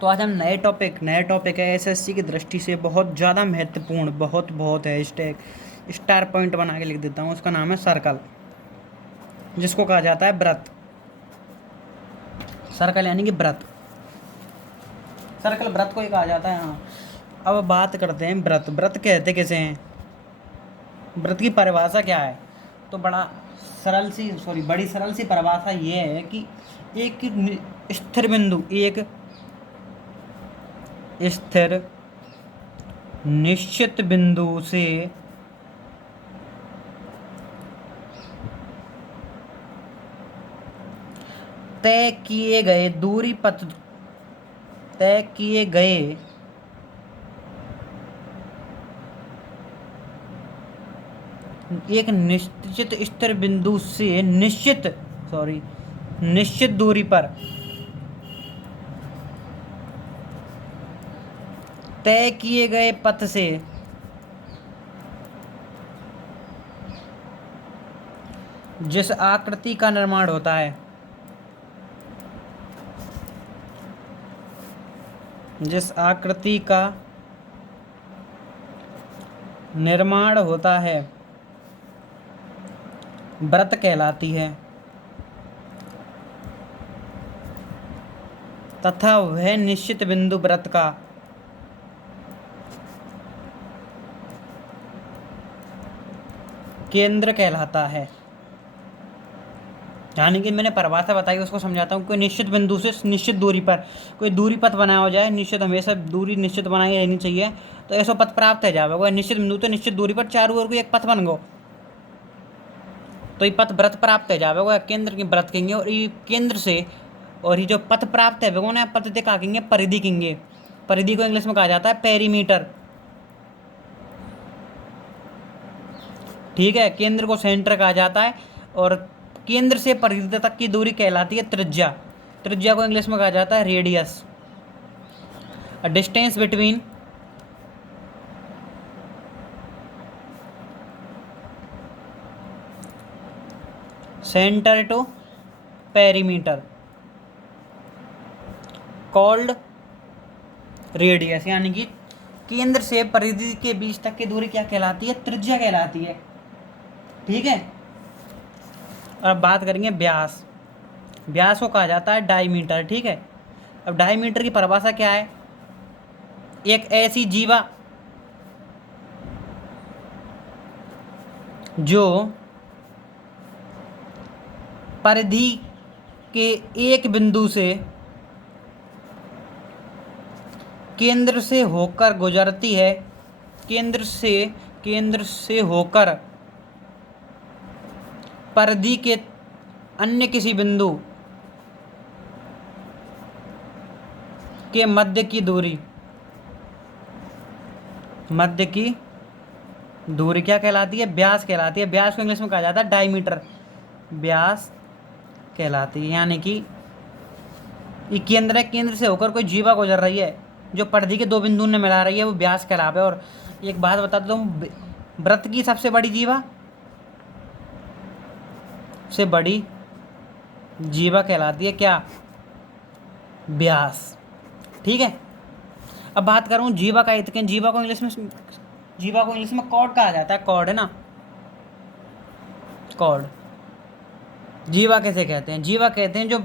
तो आज हम नए टॉपिक है एसएससी की दृष्टि से बहुत ज़्यादा महत्वपूर्ण, बहुत है। स्टार पॉइंट बना के लिख देता हूँ। उसका नाम है सर्कल, जिसको कहा जाता है व्रत। सर्कल यानी कि व्रत, सर्कल व्रत को ही कहा जाता है। हाँ, अब बात करते हैं व्रत। व्रत कहते किसे हैं, व्रत की परिभाषा क्या है? तो बड़ी सरल सी परिभाषा ये है कि एक स्थिर बिंदु, एक स्थिर निश्चित बिंदु से तय किए गए दूरी पथ तय किए गए एक निश्चित स्थिर बिंदु से निश्चित दूरी पर तय किए गए पथ से जिस आकृति का निर्माण होता है, जिस आकृति का निर्माण होता है व्रत कहलाती है, तथा वह निश्चित बिंदु व्रत का केंद्र कहलाता है। यानी कि मैंने परिभाषा बताई, उसको समझाता हूँ। कोई निश्चित बिंदु से निश्चित दूरी पर कोई दूरी पथ बनाया हो जाए, निश्चित, हमेशा दूरी निश्चित बनाई रहनी चाहिए, तो ऐसा पथ प्राप्त है जाएगा। कोई निश्चित बिंदु तो निश्चित दूरी पर चारों ओर को एक पथ बन गो, तो ये पथ व्रत प्राप्त है जाएगा। केंद्र की व्रत कहेंगे। और ये केंद्र से, और ये जो पथ प्राप्त है वो ना पथ देखा कहेंगे, परिधि कहेंगे। परिधि को इंग्लिश में कहा जाता है पेरीमीटर। ठीक है, केंद्र को सेंटर कहा जाता है, और केंद्र से परिधि तक की दूरी कहलाती है त्रिज्या। त्रिज्या को इंग्लिश में कहा जाता है radius. A distance between centre to perimeter called radius. यानी कि केंद्र से परिधि के बीच तक की दूरी क्या कहलाती है? त्रिज्या कहलाती है। ठीक है, और अब बात करेंगे व्यास। व्यास को कहा जाता है डायमीटर। ठीक है, अब डायमीटर की परिभाषा क्या है? एक ऐसी जीवा जो परिधि के एक बिंदु से केंद्र से होकर गुजरती है, केंद्र से होकर परिधि के अन्य किसी बिंदु के मध्य की दूरी क्या कहलाती है? व्यास कहलाती है। व्यास को इंग्लिश में कहा जाता है डायमीटर। व्यास कहलाती है। यानी कि ये केंद्र है, केंद्र से होकर कोई जीवा गुजर रही है जो परिधि के दो बिंदु ने मिला रही है, वो व्यास कहलावे। और एक बात बता दो, व्रत की सबसे बड़ी जीवा कहलाती है क्या? व्यास। ठीक है, अब बात करूं जीवा का हित। जीवा को इंग्लिश में कॉर्ड कहा जाता है। कॉर्ड है ना, कॉर्ड। जीवा कैसे कहते हैं? जीवा कहते हैं जो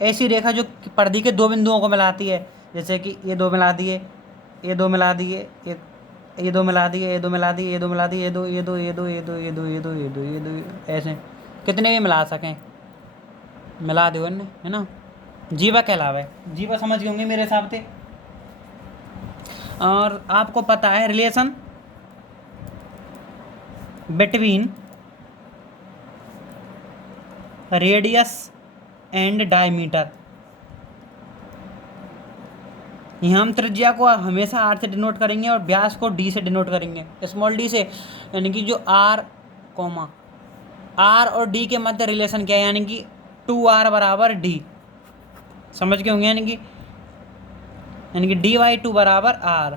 ऐसी रेखा जो परिधि के दो बिंदुओं को मिलाती है। जैसे कि ये दो मिला दिए, ये दो मिला दिए, ये दो मिला दिए, ये दो मिला दिए, ये दो मिला दिए, ये दो, ऐसे कितने भी मिला सकें, मिला दो इन्हें, है ना, जीवा कहलावे। जीवा समझ गए होंगे मेरे हिसाब से। और आपको पता है relation between radius and diameter. यहाँ हम त्रिज्या को हमेशा आर से डिनोट करेंगे और व्यास को डी से डिनोट करेंगे, स्मॉल डी से। यानी कि जो आर और डी के मध्य रिलेशन क्या है? यानी कि 2r बराबर डी। समझ गए होंगे। यानी कि dy2 बराबर r।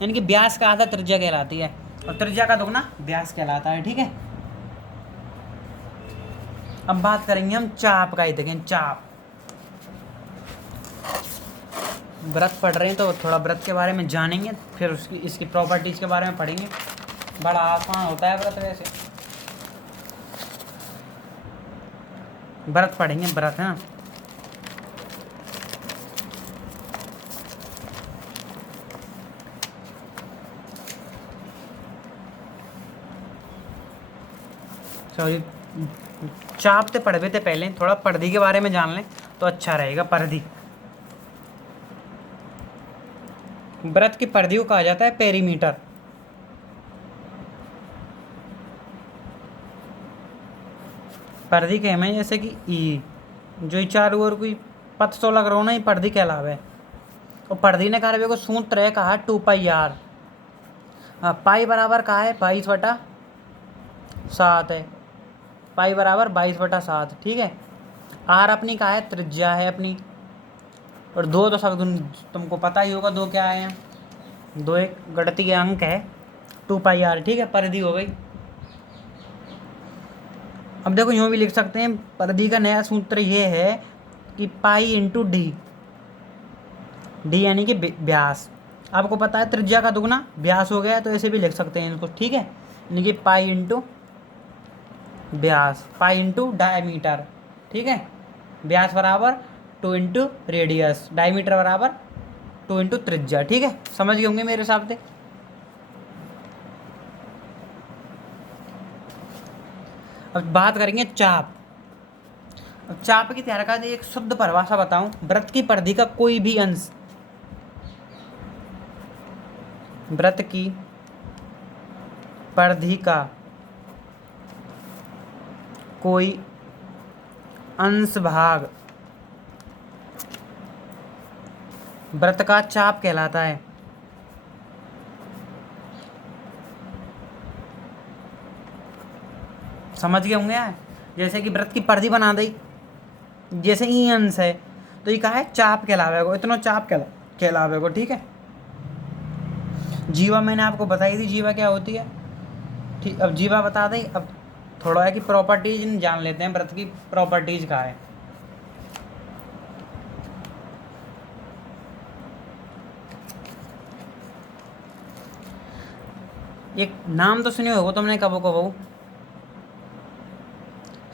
यानी कि व्यास का आधा त्रिज्या कहलाती है और त्रिज्या का दुगना व्यास कहलाता है। ठीक है, अब बात करेंगे हम चाप का ही। देखें, चाप व्रत पढ़ रहे हैं तो थोड़ा व्रत के बारे में जानेंगे, फिर उसकी इसकी प्रॉपर्टीज़ के बारे में पढ़ेंगे। बड़ा आसान होता है व्रत वैसे। व्रत पढ़ेंगे, व्रत है ना। सॉरी, चापते पढ़वे थे पहले, थोड़ा पर्दी के बारे में जान लें तो अच्छा रहेगा। पर्दी, व्रत की पर्दी को कहा जाता है पेरीमीटर। पर्दी के में जैसे कि ई जो ही चारों ओर कोई पथ सो लग रहा हो ना, ये पर्दी कहलावे। और पर्दी ने कहा को सूत्र है कहा 2πr। हाँ, पाई बराबर कहा है 22/7 है। पाई बराबर 22/7, ठीक है। आर अपनी कहा है त्रिज्या है अपनी, और दो तो सब तुमको पता ही होगा दो क्या है, दो एक गणती के अंक है 2πr, ठीक है। परिधि हो गई। अब देखो यूँ भी लिख सकते हैं, परिधि का नया सूत्र ये है कि पाई इंटू डी, डी यानी कि व्यास। आपको पता है त्रिज्या का दुगना व्यास हो गया, तो ऐसे भी लिख सकते हैं इनको, ठीक है। यानी कि पाई इंटू व्यास, पाई इंटू डायमीटर, ठीक है। व्यास बराबर 2 इंटू रेडियस, डायमीटर बराबर 2 इंटू त्रिज्या, ठीक है। समझ गए होंगे मेरे हिसाब से। अब बात करेंगे चाप। अब चाप की तैयार का एक शुद्ध परिभाषा बताऊं, व्रत की परिधि का कोई भी अंश, व्रत की परिधि का कोई अंश भाग व्रत का चाप कहलाता है। समझ गए होंगे यार। जैसे कि व्रत की परिधि बना दी, जैसे ई अंश है तो ये कहा है चाप कहलावेगो, इतना चाप कहलावेगो, ठीक है। जीवा मैंने आपको बताई थी, जीवा क्या होती है, ठीक। अब जीवा बता दें, अब थोड़ा है कि प्रॉपर्टीज जान लेते हैं, व्रत की प्रॉपर्टीज का है। एक नाम तो सुने होगा तुमने, कबो कबो,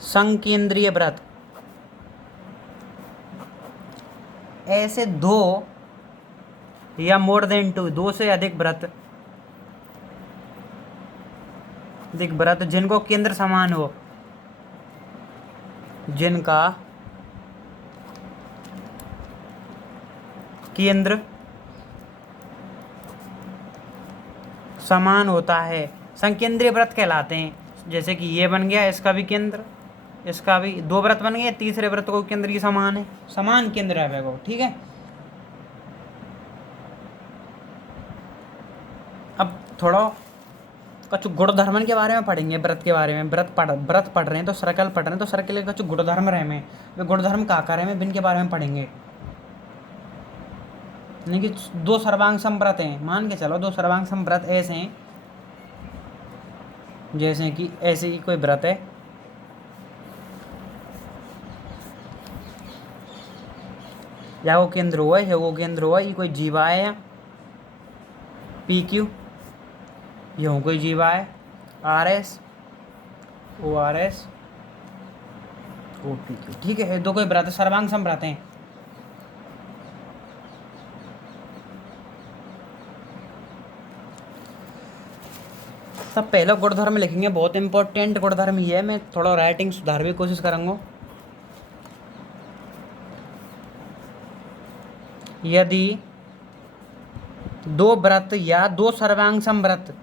संकेंद्रीय व्रत। ऐसे दो या मोर देन 2, दो से अधिक व्रत, जिनको केंद्र समान हो, जिनका केंद्र समान होता है, संकेंद्रीय व्रत कहलाते हैं। जैसे कि ये बन गया, इसका भी केंद्र, इसका भी, दो व्रत बन गए, तीसरे व्रत को केंद्र की समान है, समान केंद्र है वो, ठीक है। अब थोड़ा कुछ गुणधर्म के बारे में पढ़ेंगे, व्रत के बारे में। व्रत पढ़ रहे हैं तो सर्कल पढ़ रहे हैं तो सर्कल के कुछ गुणधर्म रहे में, वे गुणधर्म का आकार है, इनके बारे में पढ़ेंगे। यानी कि दो सर्वांग संव्रत हैं, मान के चलो दो सर्वांग संव्रत ऐसे हैं, जैसे कि ऐसे ही कोई व्रत है, या वो केंद्र हुआ है, वो केंद्र हुआ, ये कोई जीवा है, पी क्यू, यूँ कोई जीवा है, R S, O R S, O P Q, ठीक है। दो कोई व्रत सर्वांग संव्रत हैं। सब पहला गुणधर्म लिखेंगे, बहुत इंपॉर्टेंट गुणधर्म ही है। मैं थोड़ा राइटिंग सुधार भी कोशिश करूँगा। यदि दो व्रत या दो सर्वांग संव्रत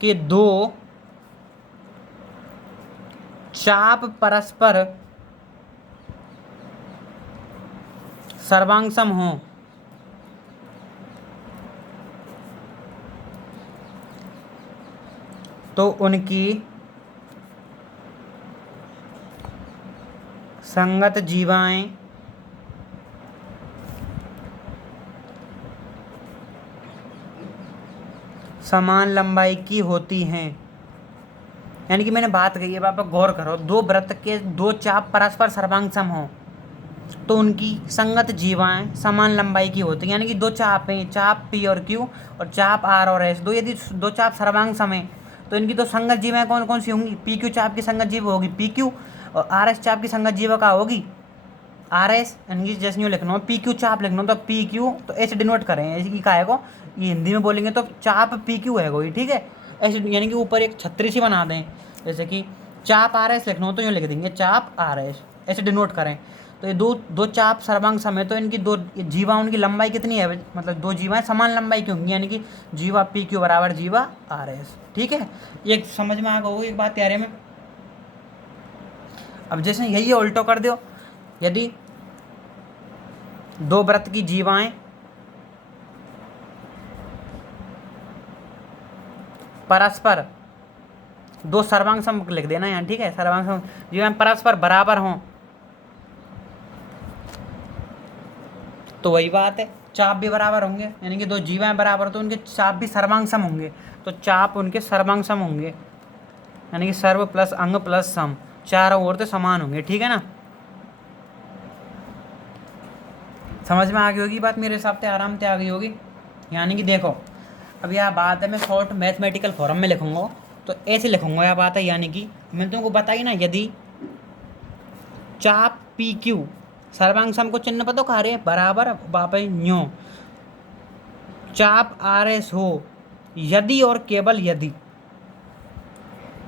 के दो चाप परस्पर सर्वांग सम हो, तो उनकी संगत जीवाएं समान लंबाई की होती हैं। यानी कि मैंने बात कही है, आप गौर करो, दो वृत्त के दो चाप परस्पर सर्वांग सम हो तो उनकी संगत जीवाएं समान लंबाई की होती हैं। यानी कि दो चाप हैं, चाप पी और क्यू और चाप आर और एस, दो यदि दो चाप सर्वांग सम हैं तो इनकी तो संगत जीवाएं कौन कौन सी होंगी? पी क्यू चाप की संगत जीव होगी पी क्यू, और आर एस चाप की संगत जीव का होगी आर एस। यानी कि जैसे यूँ लिखना हो पी क्यू चाप लिखना हो तो पी क्यू तो एच डिनोट करें, ऐसे का है को ये हिंदी में बोलेंगे तो चाप पी क्यू है कोई, ठीक है। ऐसे यानी कि ऊपर एक छतरी सी बना दें, जैसे कि चाप आर एस लिखना हो तो यूँ लिख देंगे चाप आर एस, ऐसे डिनोट करें। तो ये दो दो चाप सर्वांग सम है तो इनकी दो जीवा उनकी लंबाई कितनी है, मतलब दो जीवाएं समान लंबाई की होंगी, यानी कि जीवा पी क्यू बराबर जीवा आर एस, ठीक है। ये समझ में आ गई एक बात तैयारी में। अब जैसे यही उल्टो कर दो, यदि दो वृत्त की जीवाएं परस्पर दो सर्वांग सम लिख देना यहाँ, ठीक है, सर्वांग सम जीवाएं परस्पर बराबर हों तो वही बात है, चाप भी बराबर होंगे, यानी कि दो जीवाएं बराबर तो उनके चाप भी सर्वांग सम होंगे, तो चाप उनके सर्वांग सम होंगे, यानी कि सर्व प्लस अंग प्लस सम, चारों ओर तो समान होंगे, ठीक है ना। समझ में आ गई होगी बात, मेरे हिसाब से आराम से आ गई होगी। यानी कि देखो अब यह बात है, मैं शॉर्ट मैथमेटिकल फॉर्म में लिखूंगा तो ऐसे लिखूंगा यह बात है, यानी कि मैंने तुमको बताई ना, यदि चाप पी क्यू सर्वांग सम को चिन्ह पता कहा रहे बराबर वापस न्यो चाप आर एस हो यदि और केवल यदि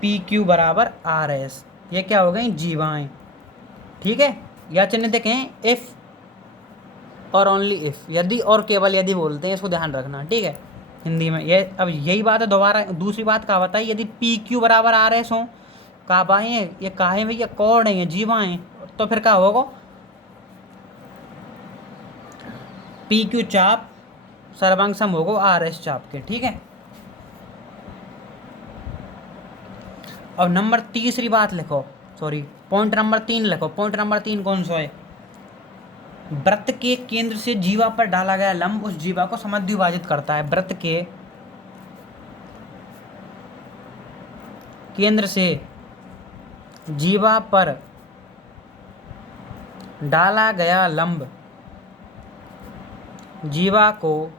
पी क्यू बराबर आर एस, ये क्या हो गई जीवाएं, ठीक है। या चिन्ह देखें इफ और ओनली इफ, यदि और केवल यदि बोलते हैं, इसको ध्यान रखना, ठीक है, हिंदी में ये। अब यही बात है, दोबारा दूसरी बात कहा बताई, यदि पी क्यू बराबर आर एस हो, कहा है ये कहा है भैया कौन है, ये जीवाएं, तो फिर क्या होगा, पी क्यू चाप सर्वांग सम होगा आर एस चाप के, ठीक है। अब नंबर तीसरी बात लिखो, सॉरी पॉइंट नंबर 3 लिखो। पॉइंट नंबर 3 कौन सा है? वृत्त के केंद्र से जीवा पर डाला गया लंब उस जीवा को समद्विभाजित करता है। वृत्त के केंद्र से जीवा पर डाला गया लंब जीवा को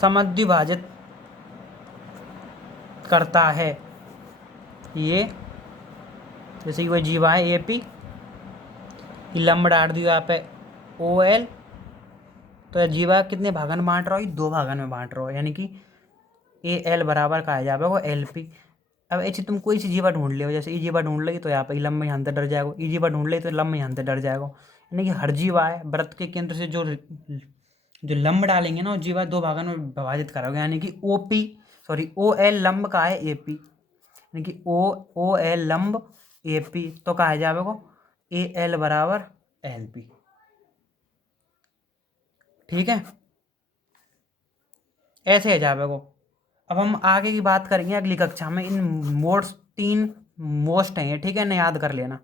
समद्विभाजित करता है। ये जैसे कि कोई जीवा है ए पी, लंब डाल दिया यहाँ पे ओ एल, तो यह जीवा कितने भागन में बांट रहा हो, दो भागन में बांट रहा हो, यानी कि ए एल बराबर का आ जाएगा वो एल पी। अब ऐसे तुम कोई सी जीवा ढूंढ लियो, जैसे ई जीवा ढूंढ लेगी तो यहाँ पे लंब यहाँ से डर जाएगा, ई जीवा ढूंढ ले तो लंब यहाँ से डर जाएगा, यानी कि हर जीवा है वृत्त के केंद्र से जो जो लंब डालेंगे ना, वो जीवा दो भागन में विभाजित करोगे, यानी कि O P sorry O L लंब का है ए पी, यानी कि ओ एल लंब ए पी, तो कहा जाएगा ए एल बराबर एल पी, ठीक है, ऐसे है जाएगा। अब हम आगे की बात करेंगे अगली कक्षा में, इन मोड्स 3 मोस्ट हैं, ठीक है ना, याद कर लेना।